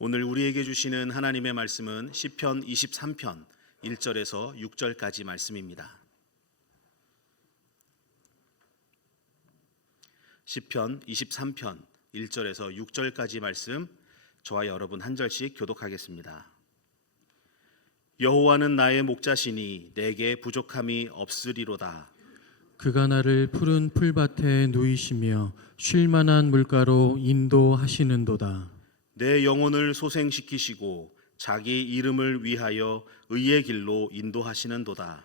오늘 우리에게 주시는 하나님의 말씀은 시편 23편 1절에서 6절까지 말씀입니다. 시편 23편 1절에서 6절까지 말씀, 저와 여러분 한 절씩 교독하겠습니다. 여호와는 나의 목자시니 내게 부족함이 없으리로다. 그가 나를 푸른 풀밭에 누이시며 쉴 만한 물가로 인도하시는도다. 내 영혼을 소생시키시고 자기 이름을 위하여 의의 길로 인도하시는도다.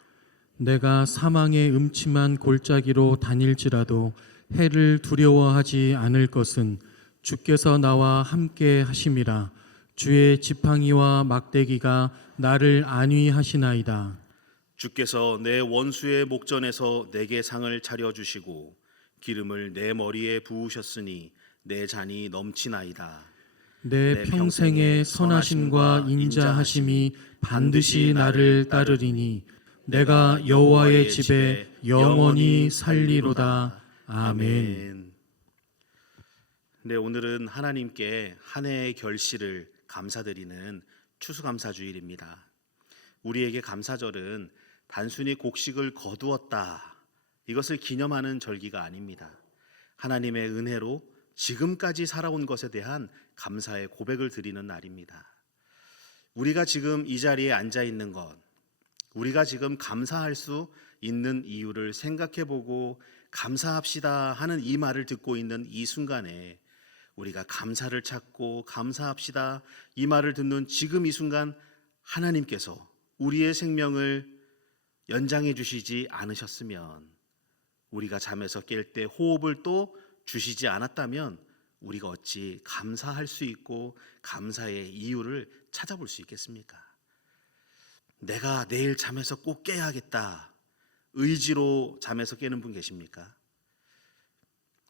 내가 사망의 음침한 골짜기로 다닐지라도 해를 두려워하지 않을 것은 주께서 나와 함께 하심이라. 주의 지팡이와 막대기가 나를 안위하시나이다. 주께서 내 원수의 목전에서 내게 상을 차려주시고 기름을 내 머리에 부으셨으니 내 잔이 넘치나이다. 내 평생의 선하심과 인자하심이 반드시 나를 따르리니 내가 여호와의 집에 영원히 살리로다. 아멘. 네, 오늘은 하나님께 한 해의 결실을 감사드리는 추수감사주일입니다. 우리에게 감사절은 단순히 곡식을 거두었다, 이것을 기념하는 절기가 아닙니다. 하나님의 은혜로 지금까지 살아온 것에 대한 감사의 고백을 드리는 날입니다. 우리가 지금 이 자리에 앉아 있는 것, 우리가 지금 감사할 수 있는 이유를 생각해보고 감사합시다 하는 이 말을 듣고 있는 이 순간에 우리가 감사를 찾고 감사합시다 이 말을 듣는 지금 이 순간 하나님께서 우리의 생명을 연장해 주시지 않으셨으면, 우리가 잠에서 깰 때 호흡을 또 주시지 않았다면 우리가 어찌 감사할 수 있고 감사의 이유를 찾아볼 수 있겠습니까? 내가 내일 잠에서 꼭 깨야겠다, 의지로 잠에서 깨는 분 계십니까?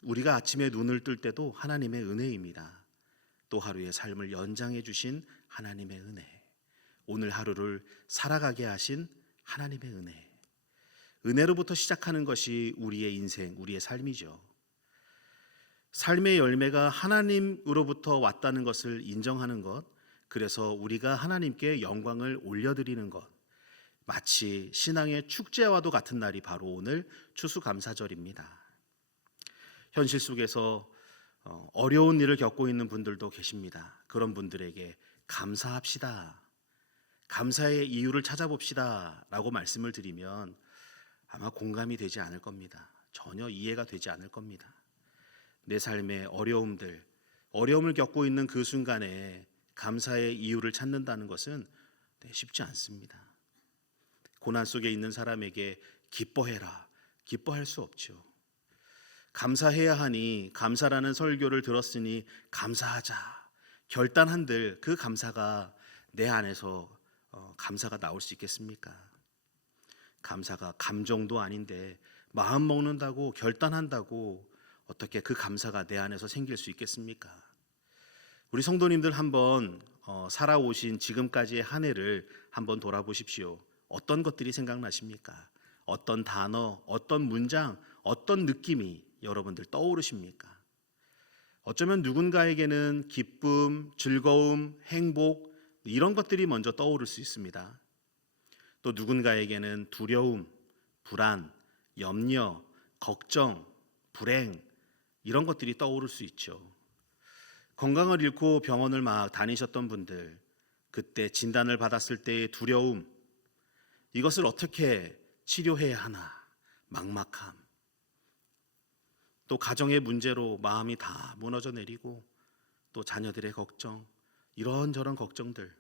우리가 아침에 눈을 뜰 때도 하나님의 은혜입니다. 또 하루의 삶을 연장해 주신 하나님의 은혜, 오늘 하루를 살아가게 하신 하나님의 은혜, 은혜로부터 시작하는 것이 우리의 인생, 우리의 삶이죠. 삶의 열매가 하나님으로부터 왔다는 것을 인정하는 것, 그래서 우리가 하나님께 영광을 올려드리는 것, 마치 신앙의 축제와도 같은 날이 바로 오늘 추수감사절입니다. 현실 속에서 어려운 일을 겪고 있는 분들도 계십니다. 그런 분들에게 감사합시다, 감사의 이유를 찾아봅시다 라고 말씀을 드리면 아마 공감이 되지 않을 겁니다. 전혀 이해가 되지 않을 겁니다. 내 삶의 어려움을 겪고 있는 그 순간에 감사의 이유를 찾는다는 것은 쉽지 않습니다. 고난 속에 있는 사람에게 기뻐해라, 기뻐할 수 없죠. 감사해야 하니, 감사라는 설교를 들었으니 감사하자 결단한들 그 감사가 내 안에서 감사가 나올 수 있겠습니까? 감사가 감정도 아닌데 마음 먹는다고 결단한다고 어떻게 그 감사가 내 안에서 생길 수 있겠습니까? 우리 성도님들 한번 살아오신 지금까지의 한 해를 한번 돌아보십시오. 어떤 것들이 생각나십니까? 어떤 단어, 어떤 문장, 어떤 느낌이 여러분들 떠오르십니까? 어쩌면 누군가에게는 기쁨, 즐거움, 행복 이런 것들이 먼저 떠오를 수 있습니다. 또 누군가에게는 두려움, 불안, 염려, 걱정, 불행 이런 것들이 떠오를 수 있죠. 건강을 잃고 병원을 막 다니셨던 분들, 그때 진단을 받았을 때의 두려움, 이것을 어떻게 치료해야 하나 막막함, 또 가정의 문제로 마음이 다 무너져 내리고 또 자녀들의 걱정, 이런저런 걱정들,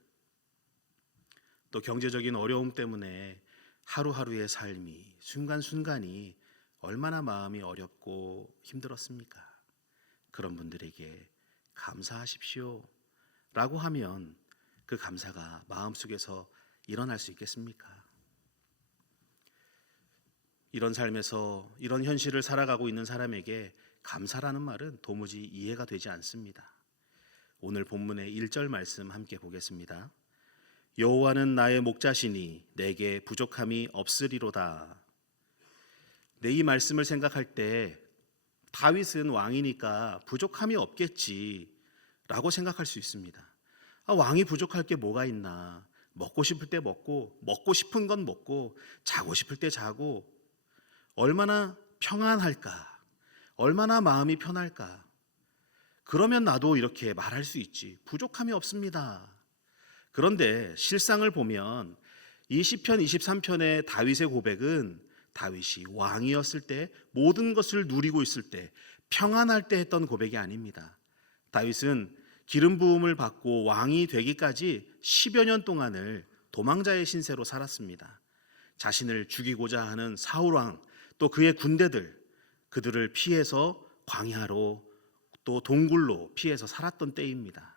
또 경제적인 어려움 때문에 하루하루의 삶이, 순간순간이 얼마나 마음이 어렵고 힘들었습니까? 그런 분들에게 감사하십시오 라고 하면 그 감사가 마음속에서 일어날 수 있겠습니까? 이런 삶에서 이런 현실을 살아가고 있는 사람에게 감사라는 말은 도무지 이해가 되지 않습니다. 오늘 본문의 1절 말씀 함께 보겠습니다. 여호와는 나의 목자시니 내게 부족함이 없으리로다. 네, 이 말씀을 생각할 때 다윗은 왕이니까 부족함이 없겠지라고 생각할 수 있습니다. 왕이 부족할 게 뭐가 있나? 먹고 싶을 때 먹고, 먹고 싶은 건 먹고, 자고 싶을 때 자고, 얼마나 평안할까? 얼마나 마음이 편할까? 그러면 나도 이렇게 말할 수 있지. 부족함이 없습니다. 그런데 실상을 보면 이 시편 23편의 다윗의 고백은 다윗이 왕이었을 때, 모든 것을 누리고 있을 때, 평안할 때 했던 고백이 아닙니다. 다윗은 기름 부음을 받고 왕이 되기까지 10여 년 동안을 도망자의 신세로 살았습니다. 자신을 죽이고자 하는 사울 왕, 또 그의 군대들, 그들을 피해서 광야로 또 동굴로 피해서 살았던 때입니다.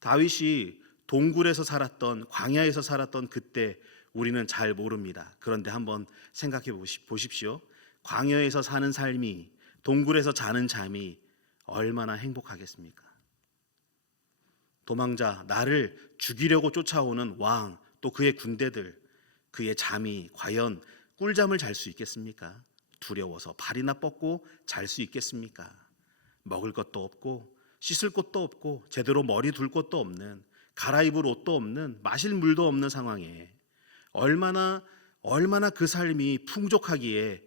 다윗이 동굴에서 살았던, 광야에서 살았던 그때 우리는 잘 모릅니다. 그런데 한번 생각해 보십시오. 광야에서 사는 삶이, 동굴에서 자는 잠이 얼마나 행복하겠습니까? 도망자, 나를 죽이려고 쫓아오는 왕, 또 그의 군대들, 그의 잠이 과연 꿀잠을 잘 수 있겠습니까? 두려워서 발이나 뻗고 잘 수 있겠습니까? 먹을 것도 없고 씻을 곳도 없고 제대로 머리 둘 곳도 없는, 갈아입을 옷도 없는, 마실 물도 없는 상황에 얼마나 그 삶이 풍족하기에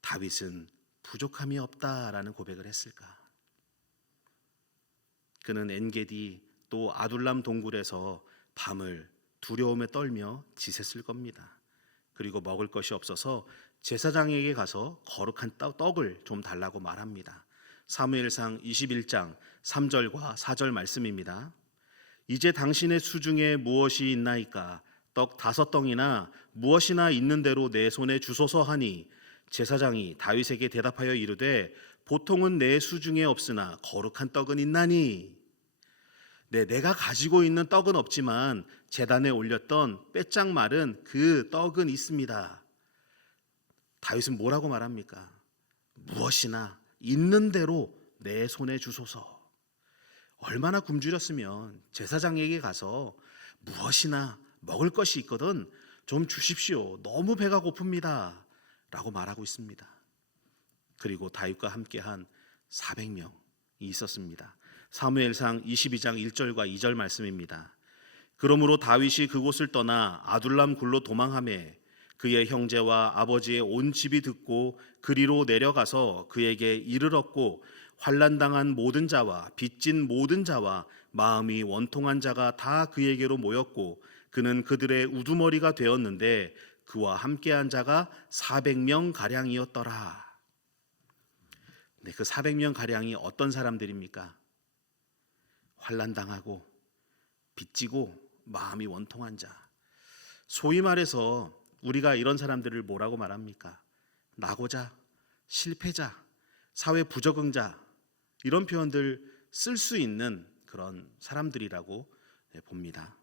다윗은 부족함이 없다라는 고백을 했을까? 그는 엔게디 또 아둘람 동굴에서 밤을 두려움에 떨며 지샜을 겁니다. 그리고 먹을 것이 없어서 제사장에게 가서 거룩한 떡을 좀 달라고 말합니다. 사무엘상 21장 3절과 4절 말씀입니다. 이제 당신의 수중에 무엇이 있나이까? 떡 5덩이나 무엇이나 있는 대로 내 손에 주소서 하니, 제사장이 다윗에게 대답하여 이르되 보통은 내 수중에 없으나 거룩한 떡은 있나니. 내가 가지고 있는 떡은 없지만 제단에 올렸던 빼짝 마른 그 떡은 있습니다. 다윗은 뭐라고 말합니까? 무엇이나 있는 대로 내 손에 주소서. 얼마나 굶주렸으면 제사장에게 가서 무엇이나 먹을 것이 있거든 좀 주십시오. 너무 배가 고픕니다. 라고 말하고 있습니다. 그리고 다윗과 함께한 400명이 있었습니다. 사무엘상 22장 1절과 2절 말씀입니다. 그러므로 다윗이 그곳을 떠나 아둘람 굴로 도망하매 그의 형제와 아버지의 온 집이 듣고 그리로 내려가서 그에게 이르렀고, 환난당한 모든 자와 빚진 모든 자와 마음이 원통한 자가 다 그에게로 모였고, 그는 그들의 우두머리가 되었는데 그와 함께한 자가 400명 가량이었더라. 네, 그 400명 가량이 어떤 사람들입니까? 환난당하고 빚지고 마음이 원통한 자. 소위 말해서 우리가 이런 사람들을 뭐라고 말합니까? 낙오자, 실패자, 사회 부적응자, 이런 표현들 쓸 수 있는 그런 사람들이라고 봅니다.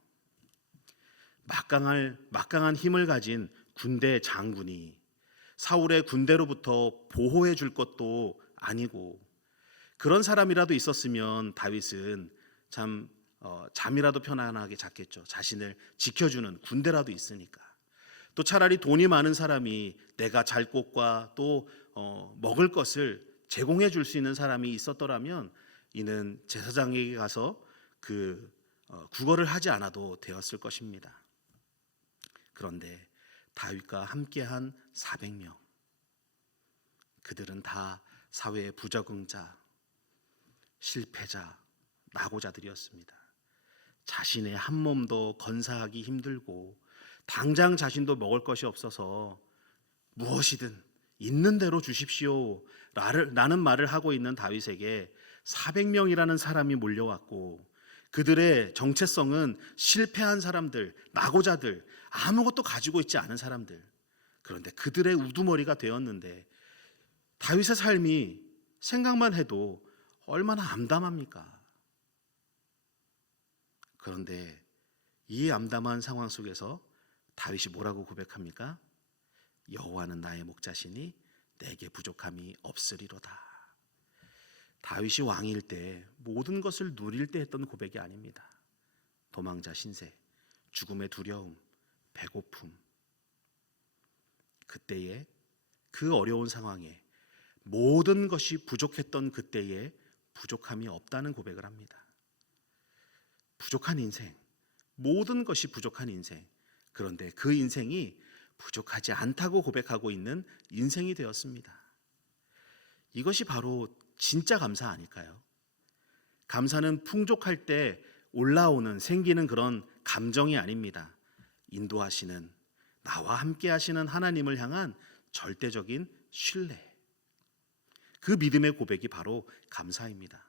막강한 힘을 가진 군대 장군이 사울의 군대로부터 보호해 줄 것도 아니고, 그런 사람이라도 있었으면 다윗은 잠이라도 편안하게 잤겠죠. 자신을 지켜주는 군대라도 있으니까. 또 차라리 돈이 많은 사람이 내가 잘 곳과 또 먹을 것을 제공해 줄 수 있는 사람이 있었더라면 이는 제사장에게 가서 구걸을 하지 않아도 되었을 것입니다. 그런데 다윗과 함께한 400명, 그들은 다 사회의 부적응자, 실패자, 낙오자들이었습니다. 자신의 한 몸도 건사하기 힘들고 당장 자신도 먹을 것이 없어서 무엇이든 있는 대로 주십시오 라는 말을 하고 있는 다윗에게 400명이라는 사람이 몰려왔고, 그들의 정체성은 실패한 사람들, 낙오자들, 아무것도 가지고 있지 않은 사람들. 그런데 그들의 우두머리가 되었는데 다윗의 삶이 생각만 해도 얼마나 암담합니까? 그런데 이 암담한 상황 속에서 다윗이 뭐라고 고백합니까? 여호와는 나의 목자시니 내게 부족함이 없으리로다. 다윗이 왕일 때 모든 것을 누릴 때 했던 고백이 아닙니다. 도망자 신세, 죽음의 두려움, 배고픔. 그때에, 그 어려운 상황에 모든 것이 부족했던 그때에 부족함이 없다는 고백을 합니다. 부족한 인생, 모든 것이 부족한 인생. 그런데 그 인생이 부족하지 않다고 고백하고 있는 인생이 되었습니다. 이것이 바로 진짜 감사 아닐까요? 감사는 풍족할 때 올라오는 생기는 그런 감정이 아닙니다. 인도하시는, 나와 함께 하시는 하나님을 향한 절대적인 신뢰. 그 믿음의 고백이 바로 감사입니다.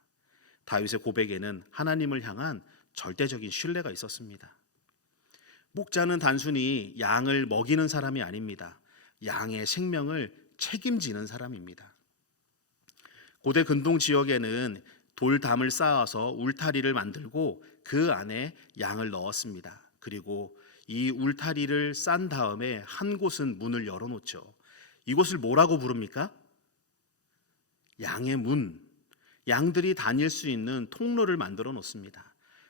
다윗의 고백에는 하나님을 향한 절대적인 신뢰가 있었습니다. 목자는 단순히 양을 먹이는 사람이 아닙니다. 양의 생명을 책임지는 사람입니다. 고대 근동 지역에는 돌담을 쌓아서 울타리를 만들고 그 안에 양을 넣었습니다. 그리고 이 울타리를 싼 다음에 한 곳은 문을 열어놓죠. 이곳을 뭐라고 부릅니까? 양의 문, 양들이 다닐 수 있는 통로를 만들어 놓습니다.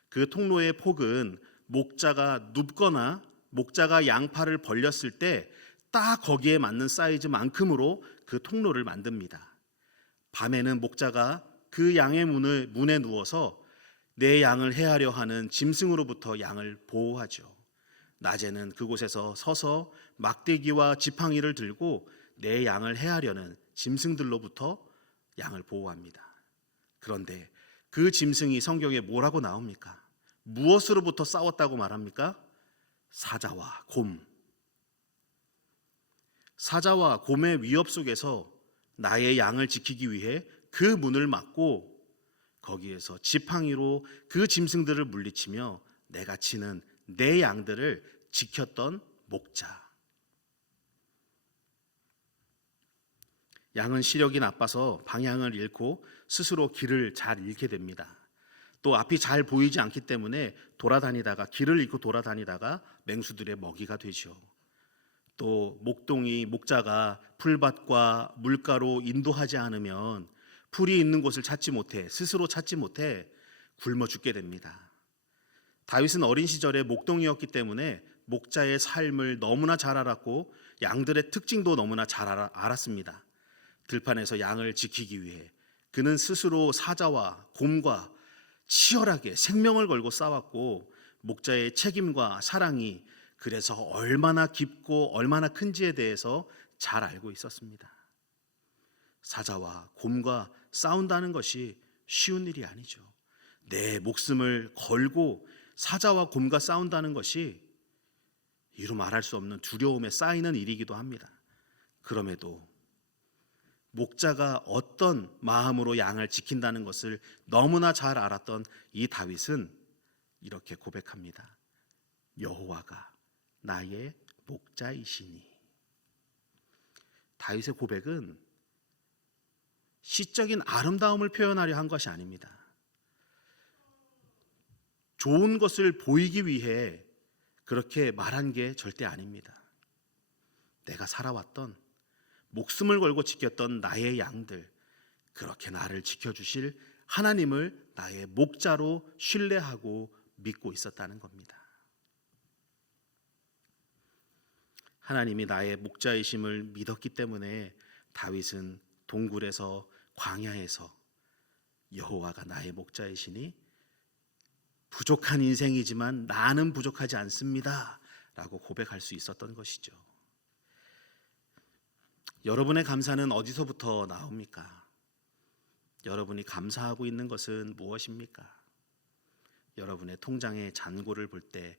그 통로의 폭은 목자가 눕거나 목자가 양팔을 벌렸을 때 딱 거기에 맞는 사이즈만큼으로 그 통로를 만듭니다. 밤에는 목자가 그 양의 문에 누워서 내 양을 해하려 하는 짐승으로부터 양을 보호하죠. 낮에는 그곳에서 서서 막대기와 지팡이를 들고 내 양을 해하려는 짐승들로부터 양을 보호합니다. 그런데 그 짐승이 성경에 뭐라고 나옵니까? 무엇으로부터 싸웠다고 말합니까? 사자와 곰. 사자와 곰의 위협 속에서 나의 양을 지키기 위해 그 문을 막고 거기에서 지팡이로 그 짐승들을 물리치며 내가 치는 내 양들을 지켰던 목자. 양은 시력이 나빠서 방향을 잃고 스스로 길을 잘 잃게 됩니다. 또 앞이 잘 보이지 않기 때문에 길을 잃고 돌아다니다가 맹수들의 먹이가 되죠. 또 목자가 풀밭과 물가로 인도하지 않으면 풀이 있는 곳을 스스로 찾지 못해 굶어 죽게 됩니다. 다윗은 어린 시절에 목동이었기 때문에 목자의 삶을 너무나 잘 알았고 양들의 특징도 너무나 잘 알았습니다. 들판에서 양을 지키기 위해 그는 스스로 사자와 곰과 치열하게 생명을 걸고 싸웠고 목자의 책임과 사랑이 그래서 얼마나 깊고 얼마나 큰지에 대해서 잘 알고 있었습니다. 사자와 곰과 싸운다는 것이 쉬운 일이 아니죠. 내 목숨을 걸고 사자와 곰과 싸운다는 것이 이루 말할 수 없는 두려움에 쌓이는 일이기도 합니다. 그럼에도 목자가 어떤 마음으로 양을 지킨다는 것을 너무나 잘 알았던 이 다윗은 이렇게 고백합니다. 여호와가 나의 목자이시니. 다윗의 고백은 시적인 아름다움을 표현하려 한 것이 아닙니다. 좋은 것을 보이기 위해 그렇게 말한 게 절대 아닙니다. 내가 살아왔던, 목숨을 걸고 지켰던 나의 양들, 그렇게 나를 지켜주실 하나님을 나의 목자로 신뢰하고 믿고 있었다는 겁니다. 하나님이 나의 목자이심을 믿었기 때문에 다윗은 동굴에서, 광야에서 여호와가 나의 목자이시니 부족한 인생이지만 나는 부족하지 않습니다 라고 고백할 수 있었던 것이죠. 여러분의 감사는 어디서부터 나옵니까? 여러분이 감사하고 있는 것은 무엇입니까? 여러분의 통장의 잔고를 볼 때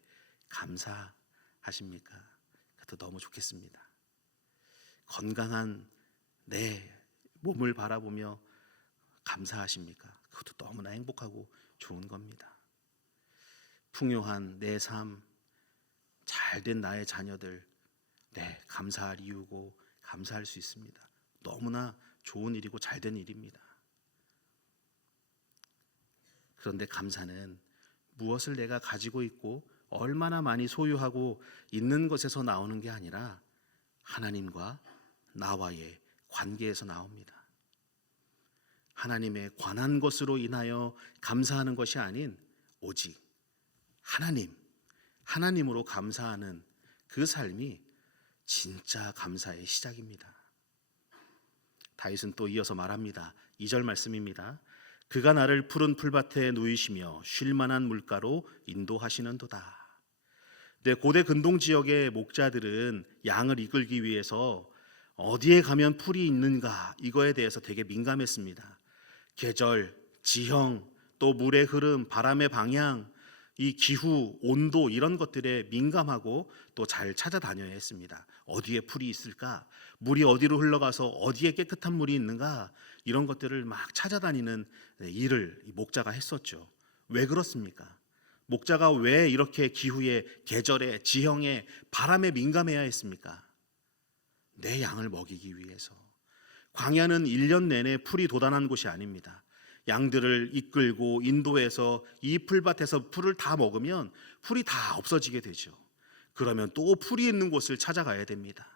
감사하십니까? 그것도 너무 좋겠습니다. 건강한 내 몸을 바라보며 감사하십니까? 그것도 너무나 행복하고 좋은 겁니다. 풍요한 내 삶, 잘된 나의 자녀들, 감사할 이유고 감사할 수 있습니다. 너무나 좋은 일이고 잘된 일입니다. 그런데 감사는 무엇을 내가 가지고 있고 얼마나 많이 소유하고 있는 것에서 나오는 게 아니라 하나님과 나와의 관계에서 나옵니다. 하나님에 관한 것으로 인하여 감사하는 것이 아닌 오직 하나님으로 감사하는 그 삶이 진짜 감사의 시작입니다. 다윗은 또 이어서 말합니다. 2절 말씀입니다. 그가 나를 푸른 풀밭에 누이시며 쉴 만한 물가로 인도하시는도다. 네, 고대 근동 지역의 목자들은 양을 이끌기 위해서 어디에 가면 풀이 있는가 이거에 대해서 되게 민감했습니다. 계절, 지형, 또 물의 흐름, 바람의 방향, 이 기후, 온도 이런 것들에 민감하고 또 잘 찾아다녀야 했습니다. 어디에 풀이 있을까? 물이 어디로 흘러가서 어디에 깨끗한 물이 있는가? 이런 것들을 막 찾아다니는 일을 이 목자가 했었죠. 왜 그렇습니까? 목자가 왜 이렇게 기후에, 계절에, 지형에, 바람에 민감해야 했습니까? 내 양을 먹이기 위해서. 광야는 1년 내내 풀이 돋아난 곳이 아닙니다. 양들을 이끌고 인도해서 이 풀밭에서 풀을 다 먹으면 풀이 다 없어지게 되죠. 그러면 또 풀이 있는 곳을 찾아가야 됩니다.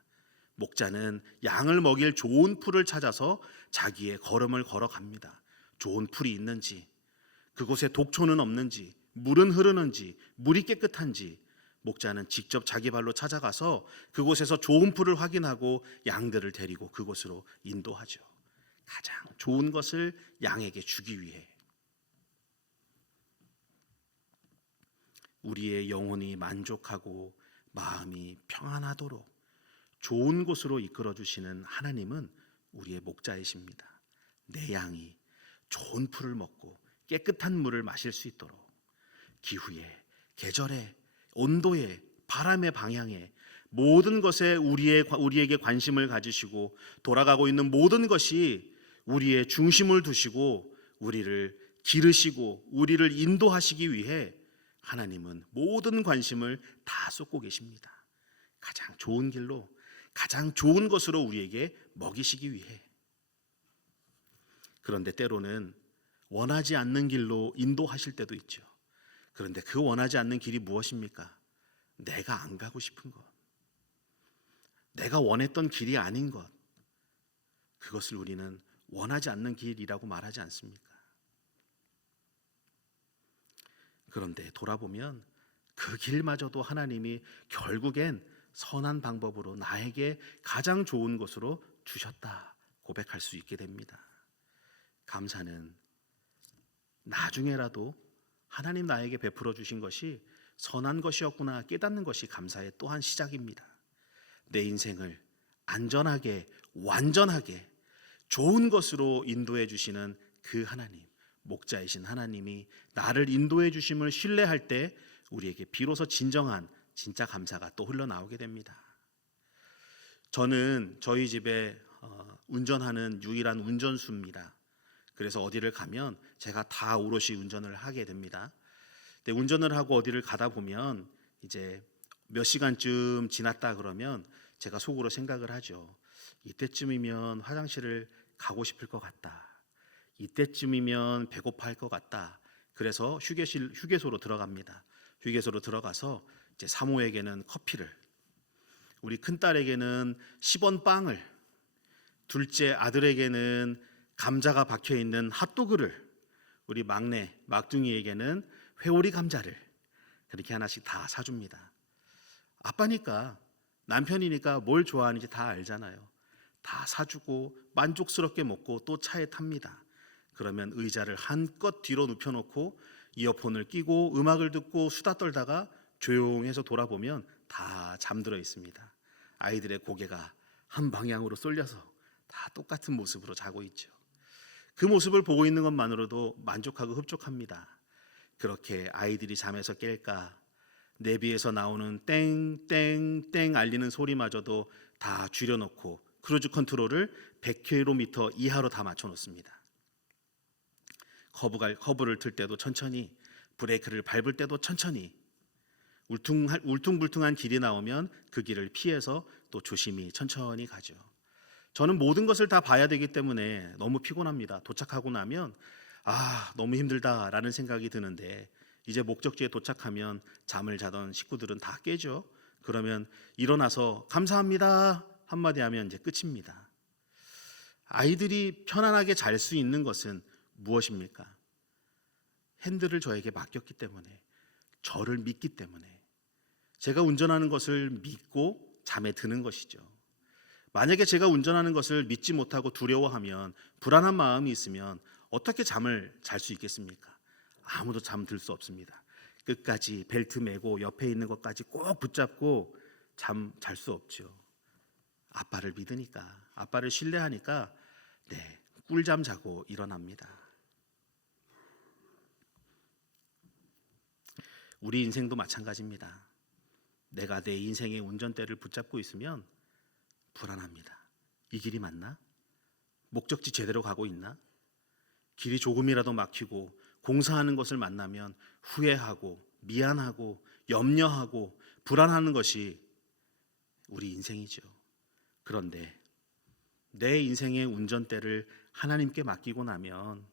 목자는 양을 먹일 좋은 풀을 찾아서 자기의 걸음을 걸어갑니다. 좋은 풀이 있는지, 그곳에 독초는 없는지, 물은 흐르는지, 물이 깨끗한지 목자는 직접 자기 발로 찾아가서 그곳에서 좋은 풀을 확인하고 양들을 데리고 그곳으로 인도하죠. 가장 좋은 것을 양에게 주기 위해. 우리의 영혼이 만족하고 마음이 평안하도록 좋은 곳으로 이끌어 주시는 하나님은 우리의 목자이십니다. 내 양이 좋은 풀을 먹고 깨끗한 물을 마실 수 있도록 기후에, 계절에, 온도에, 바람의 방향에 모든 것에 우리에게 관심을 가지시고 돌아가고 있는 모든 것이 우리의 중심을 두시고 우리를 기르시고 우리를 인도하시기 위해 하나님은 모든 관심을 다 쏟고 계십니다. 가장 좋은 길로, 가장 좋은 것으로 우리에게 먹이시기 위해. 그런데 때로는 원하지 않는 길로 인도하실 때도 있죠. 그런데 그 원하지 않는 길이 무엇입니까? 내가 안 가고 싶은 것, 내가 원했던 길이 아닌 것, 그것을 우리는 원하지 않는 길이라고 말하지 않습니까? 그런데 돌아보면 그 길마저도 하나님이 결국엔 선한 방법으로 나에게 가장 좋은 것으로 주셨다 고백할 수 있게 됩니다. 감사는 나중에라도 하나님 나에게 베풀어 주신 것이 선한 것이었구나 깨닫는 것이 감사의 또한 시작입니다. 내 인생을 안전하게, 완전하게 좋은 것으로 인도해 주시는 그 하나님, 목자이신 하나님이 나를 인도해 주심을 신뢰할 때 우리에게 비로소 진정한 진짜 감사가 또 흘러나오게 됩니다. 저는 저희 집에 운전하는 유일한 운전수입니다. 그래서 어디를 가면 제가 다 오롯이 운전을 하게 됩니다. 근데 운전을 하고 어디를 가다 보면 이제 몇 시간쯤 지났다 그러면 제가 속으로 생각을 하죠. 이때쯤이면 화장실을 가고 싶을 것 같다. 이때쯤이면 배고파할 것 같다. 그래서 휴게소로 들어갑니다. 휴게소로 들어가서 이제 사모에게는 커피를, 우리 큰딸에게는 10원 빵을, 둘째 아들에게는 감자가 박혀 있는 핫도그를, 우리 막내 막둥이에게는 회오리 감자를 그렇게 하나씩 다 사줍니다. 아빠니까, 남편이니까 뭘 좋아하는지 다 알잖아요. 다 사주고 만족스럽게 먹고 또 차에 탑니다. 그러면 의자를 한껏 뒤로 눕혀놓고 이어폰을 끼고 음악을 듣고 수다 떨다가 조용해서 돌아보면 다 잠들어 있습니다. 아이들의 고개가 한 방향으로 쏠려서 다 똑같은 모습으로 자고 있죠. 그 모습을 보고 있는 것만으로도 만족하고 흡족합니다. 그렇게 아이들이 잠에서 깰까, 내비에서 나오는 땡땡땡 알리는 소리마저도 다 줄여놓고 크루즈 컨트롤을 100km 이하로 다 맞춰놓습니다. 커브를 틀 때도 천천히, 브레이크를 밟을 때도 천천히, 울퉁불퉁한 길이 나오면 그 길을 피해서 또 조심히 천천히 가죠. 저는 모든 것을 다 봐야 되기 때문에 너무 피곤합니다. 도착하고 나면 너무 힘들다라는 생각이 드는데 이제 목적지에 도착하면 잠을 자던 식구들은 다 깨죠. 그러면 일어나서 감사합니다 한마디 하면 이제 끝입니다. 아이들이 편안하게 잘 수 있는 것은 무엇입니까? 핸들을 저에게 맡겼기 때문에, 저를 믿기 때문에, 제가 운전하는 것을 믿고 잠에 드는 것이죠. 만약에 제가 운전하는 것을 믿지 못하고 두려워하면, 불안한 마음이 있으면 어떻게 잠을 잘 수 있겠습니까? 아무도 잠들 수 없습니다. 끝까지 벨트 매고 옆에 있는 것까지 꼭 붙잡고 잠 잘 수 없죠. 아빠를 믿으니까, 아빠를 신뢰하니까 꿀잠 자고 일어납니다. 우리 인생도 마찬가지입니다. 내가 내 인생의 운전대를 붙잡고 있으면 불안합니다. 이 길이 맞나? 목적지 제대로 가고 있나? 길이 조금이라도 막히고 공사하는 것을 만나면 후회하고 미안하고 염려하고 불안하는 것이 우리 인생이죠. 그런데 내 인생의 운전대를 하나님께 맡기고 나면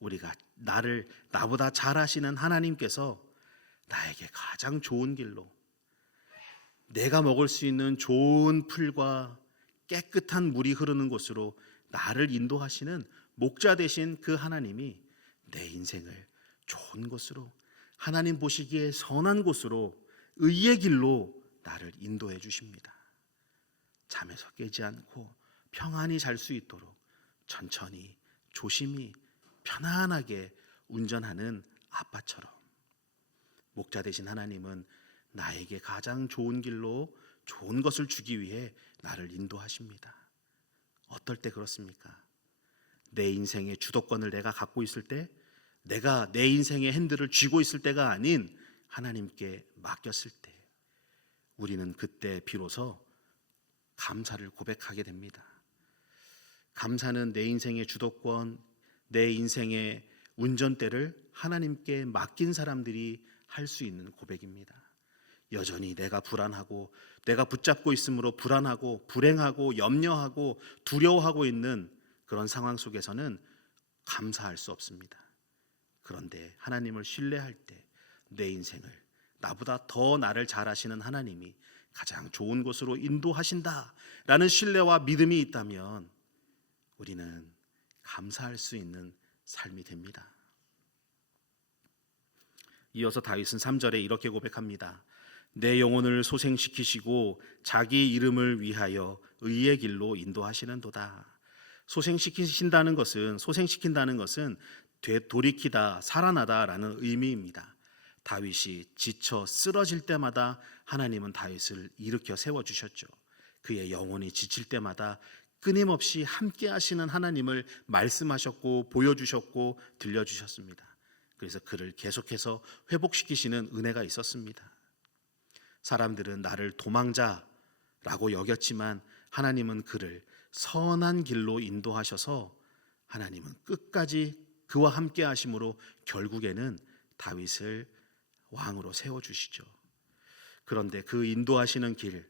우리가 나보다 잘 아시는 하나님께서 나에게 가장 좋은 길로, 내가 먹을 수 있는 좋은 풀과 깨끗한 물이 흐르는 곳으로 나를 인도하시는 목자 되신 그 하나님이 내 인생을 좋은 곳으로, 하나님 보시기에 선한 곳으로, 의의 길로 나를 인도해 주십니다. 잠에서 깨지 않고 평안히 잘 수 있도록 천천히 조심히 편안하게 운전하는 아빠처럼 목자 되신 하나님은 나에게 가장 좋은 길로 좋은 것을 주기 위해 나를 인도하십니다. 어떨 때 그렇습니까? 내 인생의 주도권을 내가 갖고 있을 때, 내가 내 인생의 핸들을 쥐고 있을 때가 아닌 하나님께 맡겼을 때, 우리는 그때 비로소 감사를 고백하게 됩니다. 감사는 내 인생의 주도권, 내 인생의 운전대를 하나님께 맡긴 사람들이 할 수 있는 고백입니다. 여전히 내가 불안하고 내가 붙잡고 있으므로 불안하고 불행하고 염려하고 두려워하고 있는 그런 상황 속에서는 감사할 수 없습니다. 그런데 하나님을 신뢰할 때 내 인생을 나보다 더 나를 잘 아시는 하나님이 가장 좋은 곳으로 인도하신다라는 신뢰와 믿음이 있다면 우리는 감사할 수 있는 삶이 됩니다. 이어서 다윗은 3절에 이렇게 고백합니다. 내 영혼을 소생시키시고 자기 이름을 위하여 의의 길로 인도하시는도다. 소생시킨다는 것은 되돌이키다, 살아나다라는 의미입니다. 다윗이 지쳐 쓰러질 때마다 하나님은 다윗을 일으켜 세워주셨죠. 그의 영혼이 지칠 때마다 끊임없이 함께 하시는 하나님을 말씀하셨고 보여주셨고 들려주셨습니다. 그래서 그를 계속해서 회복시키시는 은혜가 있었습니다. 사람들은 나를 도망자라고 여겼지만 하나님은 그를 선한 길로 인도하셔서 하나님은 끝까지 그와 함께 하심으로 결국에는 다윗을 왕으로 세워주시죠. 그런데 그 인도하시는 길,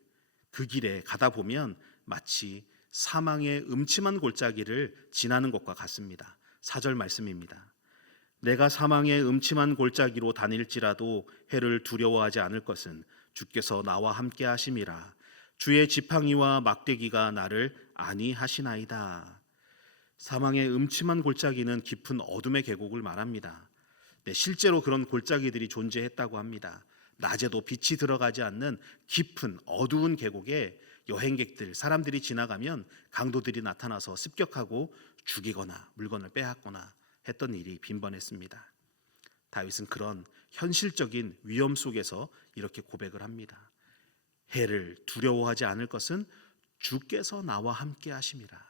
그 길에 가다 보면 마치 사망의 음침한 골짜기를 지나는 것과 같습니다. 4절 말씀입니다. 내가 사망의 음침한 골짜기로 다닐지라도 해를 두려워하지 않을 것은 주께서 나와 함께 하심이라. 주의 지팡이와 막대기가 나를 안위하시나이다. 사망의 음침한 골짜기는 깊은 어둠의 계곡을 말합니다. 실제로 그런 골짜기들이 존재했다고 합니다. 낮에도 빛이 들어가지 않는 깊은 어두운 계곡에 여행객들, 사람들이 지나가면 강도들이 나타나서 습격하고 죽이거나 물건을 빼앗거나 했던 일이 빈번했습니다. 다윗은 그런 현실적인 위험 속에서 이렇게 고백을 합니다. 해를 두려워하지 않을 것은 주께서 나와 함께 하심이라.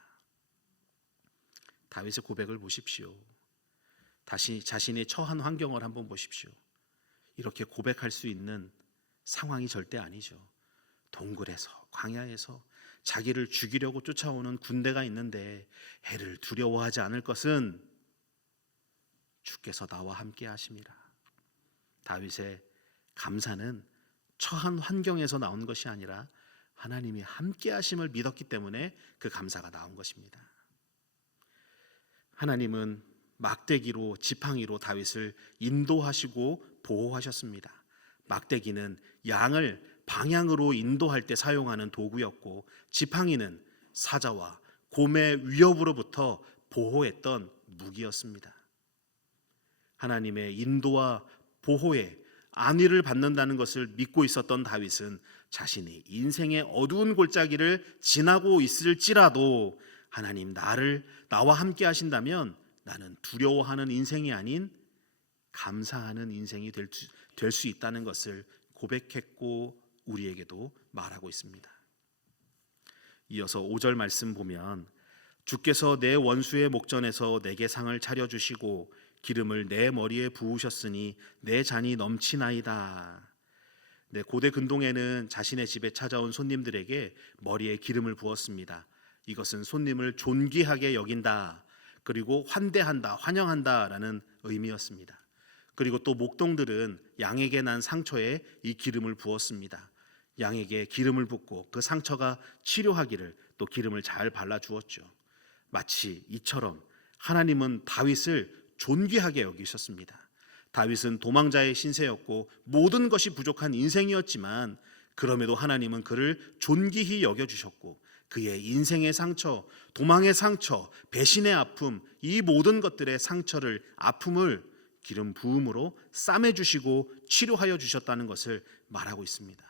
다윗의 고백을 보십시오. 다시 자신이 처한 환경을 한번 보십시오. 이렇게 고백할 수 있는 상황이 절대 아니죠. 동굴에서, 광야에서 자기를 죽이려고 쫓아오는 군대가 있는데 해를 두려워하지 않을 것은 주께서 나와 함께 하심이라. 다윗의 감사는 처한 환경에서 나온 것이 아니라 하나님이 함께 하심을 믿었기 때문에 그 감사가 나온 것입니다. 하나님은 막대기로, 지팡이로 다윗을 인도하시고 보호하셨습니다. 막대기는 양을 방향으로 인도할 때 사용하는 도구였고, 지팡이는 사자와 곰의 위협으로부터 보호했던 무기였습니다. 하나님의 인도와 보호에 안위를 받는다는 것을 믿고 있었던 다윗은 자신이 인생의 어두운 골짜기를 지나고 있을지라도 하나님 나와 함께 하신다면 나는 두려워하는 인생이 아닌 감사하는 인생이 될 수 있다는 것을 고백했고 우리에게도 말하고 있습니다. 이어서 5절 말씀 보면 주께서 내 원수의 목전에서 내게 상을 차려주시고 기름을 내 머리에 부으셨으니 내 잔이 넘치나이다. 네, 고대 근동에는 자신의 집에 찾아온 손님들에게 머리에 기름을 부었습니다. 이것은 손님을 존귀하게 여긴다, 그리고 환대한다, 환영한다라는 의미였습니다. 그리고 또 목동들은 양에게 난 상처에 이 기름을 부었습니다. 양에게 기름을 붓고 그 상처가 치료하기를 또 기름을 잘 발라주었죠. 마치 이처럼 하나님은 다윗을 존귀하게 여기셨습니다. 다윗은 도망자의 신세였고 모든 것이 부족한 인생이었지만 그럼에도 하나님은 그를 존귀히 여겨주셨고 그의 인생의 상처, 도망의 상처, 배신의 아픔, 이 모든 것들의 상처를, 아픔을 기름 부음으로 싸매주시고 치료하여 주셨다는 것을 말하고 있습니다.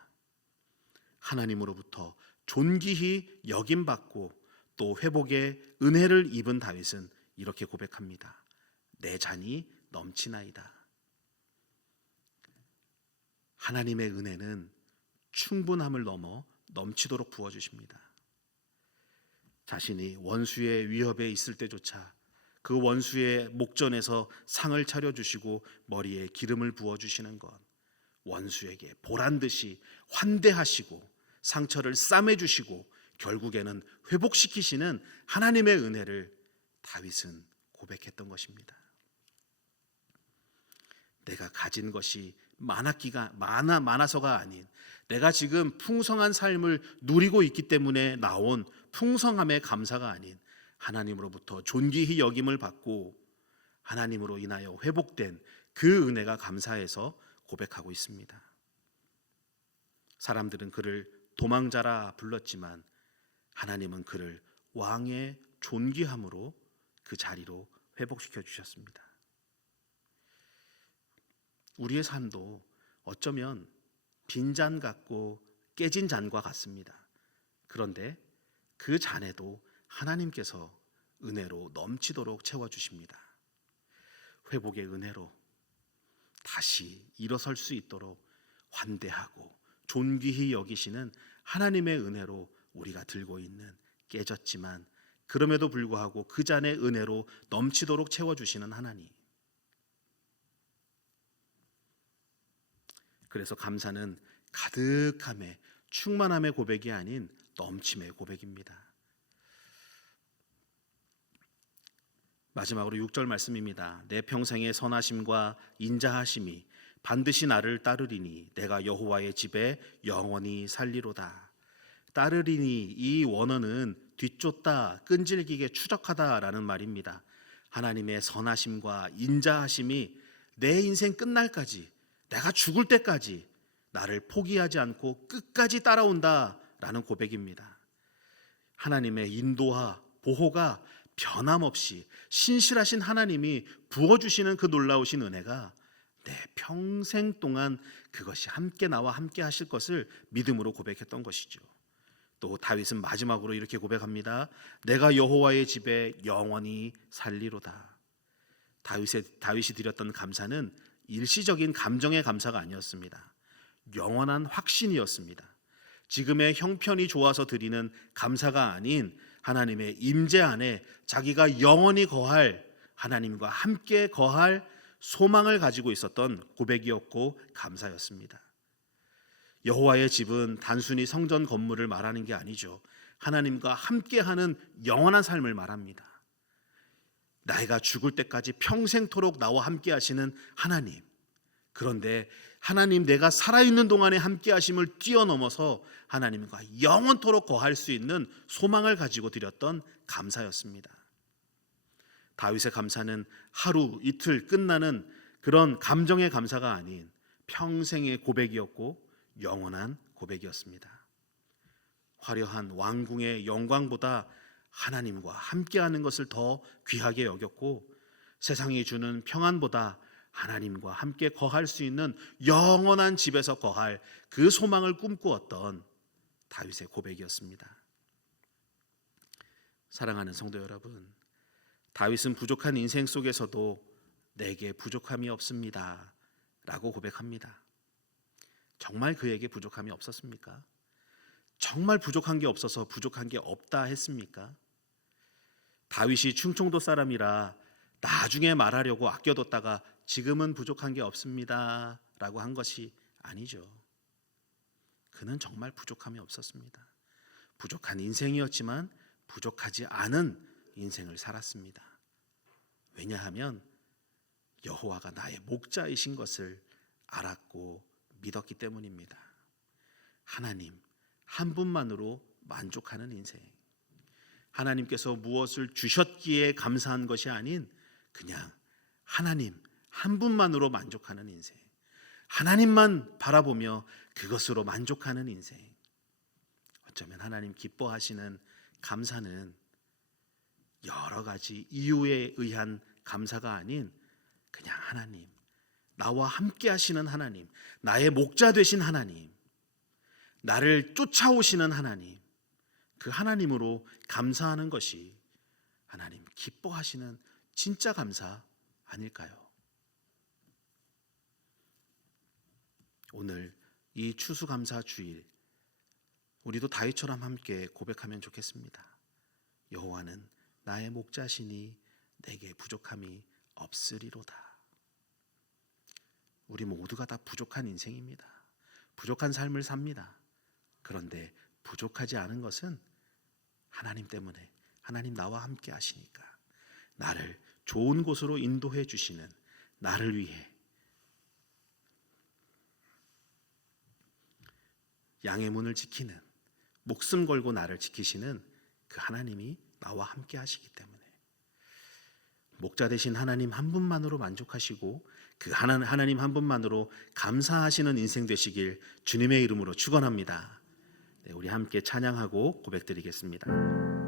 하나님으로부터 존귀히 여김받고 또 회복의 은혜를 입은 다윗은 이렇게 고백합니다. 내 잔이 넘치나이다. 하나님의 은혜는 충분함을 넘어 넘치도록 부어주십니다. 자신이 원수의 위협에 있을 때조차 그 원수의 목전에서 상을 차려주시고 머리에 기름을 부어주시는 것, 원수에게 보란듯이 환대하시고 상처를 싸매주시고 결국에는 회복시키시는 하나님의 은혜를 다윗은 고백했던 것입니다. 내가 가진 것이 많아서가 아닌 내가 지금 풍성한 삶을 누리고 있기 때문에 나온 풍성함의 감사가 아닌 하나님으로부터 존귀히 여김을 받고 하나님으로 인하여 회복된 그 은혜가 감사해서 고백하고 있습니다. 사람들은 그를 도망자라 불렀지만 하나님은 그를 왕의 존귀함으로 그 자리로 회복시켜 주셨습니다. 우리의 삶도 어쩌면 빈잔 같고 깨진 잔과 같습니다. 그런데 그 잔에도 하나님께서 은혜로 넘치도록 채워주십니다. 회복의 은혜로 다시 일어설 수 있도록 환대하고 존귀히 여기시는 하나님의 은혜로 우리가 들고 있는 깨졌지만 그럼에도 불구하고 그 잔의 은혜로 넘치도록 채워주시는 하나님. 그래서 감사는 가득함의 충만함의 고백이 아닌 넘침의 고백입니다. 마지막으로 6절 말씀입니다. 내 평생의 선하심과 인자하심이 반드시 나를 따르리니 내가 여호와의 집에 영원히 살리로다. 따르리니 이 원어는 뒤쫓다, 끈질기게 추적하다라는 말입니다. 하나님의 선하심과 인자하심이 내 인생 끝날까지, 내가 죽을 때까지 나를 포기하지 않고 끝까지 따라온다라는 고백입니다. 하나님의 인도와 보호가 변함없이 신실하신 하나님이 부어주시는 그 놀라우신 은혜가 내 평생 동안 그것이 함께 나와 함께 하실 것을 믿음으로 고백했던 것이죠. 또 다윗은 마지막으로 이렇게 고백합니다. 내가 여호와의 집에 영원히 살리로다. 다윗이 드렸던 감사는 일시적인 감정의 감사가 아니었습니다. 영원한 확신이었습니다. 지금의 형편이 좋아서 드리는 감사가 아닌 하나님의 임재 안에 자기가 영원히 거할, 하나님과 함께 거할 소망을 가지고 있었던 고백이었고 감사였습니다. 여호와의 집은 단순히 성전 건물을 말하는 게 아니죠. 하나님과 함께하는 영원한 삶을 말합니다. 내가 죽을 때까지 평생토록 나와 함께 하시는 하나님. 그런데 하나님, 내가 살아있는 동안에 함께 하심을 뛰어넘어서 하나님과 영원토록 거할 수 있는 소망을 가지고 드렸던 감사였습니다. 다윗의 감사는 하루 이틀 끝나는 그런 감정의 감사가 아닌 평생의 고백이었고 영원한 고백이었습니다. 화려한 왕궁의 영광보다 하나님과 함께하는 것을 더 귀하게 여겼고 세상이 주는 평안보다 하나님과 함께 거할 수 있는 영원한 집에서 거할 그 소망을 꿈꾸었던 다윗의 고백이었습니다. 사랑하는 성도 여러분, 다윗은 부족한 인생 속에서도 내게 부족함이 없습니다 라고 고백합니다. 정말 그에게 부족함이 없었습니까? 정말 부족한 게 없어서 부족한 게 없다 했습니까? 다윗이 충청도 사람이라 나중에 말하려고 아껴뒀다가 지금은 부족한 게 없습니다 라고 한 것이 아니죠. 그는 정말 부족함이 없었습니다. 부족한 인생이었지만 부족하지 않은 인생을 살았습니다. 왜냐하면 여호와가 나의 목자이신 것을 알았고 믿었기 때문입니다. 하나님 한 분만으로 만족하는 인생, 하나님께서 무엇을 주셨기에 감사한 것이 아닌 그냥 하나님 한 분만으로 만족하는 인생, 하나님만 바라보며 그것으로 만족하는 인생. 어쩌면 하나님 기뻐하시는 감사는 여러 가지 이유에 의한 감사가 아닌 그냥 하나님, 나와 함께 하시는 하나님, 나의 목자 되신 하나님, 나를 쫓아오시는 하나님, 그 하나님으로 감사하는 것이 하나님 기뻐하시는 진짜 감사 아닐까요? 오늘 이 추수감사 주일 우리도 다윗처럼 함께 고백하면 좋겠습니다. 여호와는 나의 목자시니 내게 부족함이 없으리로다. 우리 모두가 다 부족한 인생입니다. 부족한 삶을 삽니다. 그런데 부족하지 않은 것은 하나님 때문에, 하나님 나와 함께 하시니까, 나를 좋은 곳으로 인도해 주시는, 나를 위해 양의 문을 지키는, 목숨 걸고 나를 지키시는 그 하나님이 나와 함께 하시기 때문에 목자 되신 하나님 한 분만으로 만족하시고 그 하나님 한 분만으로 감사하시는 인생 되시길 주님의 이름으로 축원합니다. 네, 우리 함께 찬양하고 고백드리겠습니다.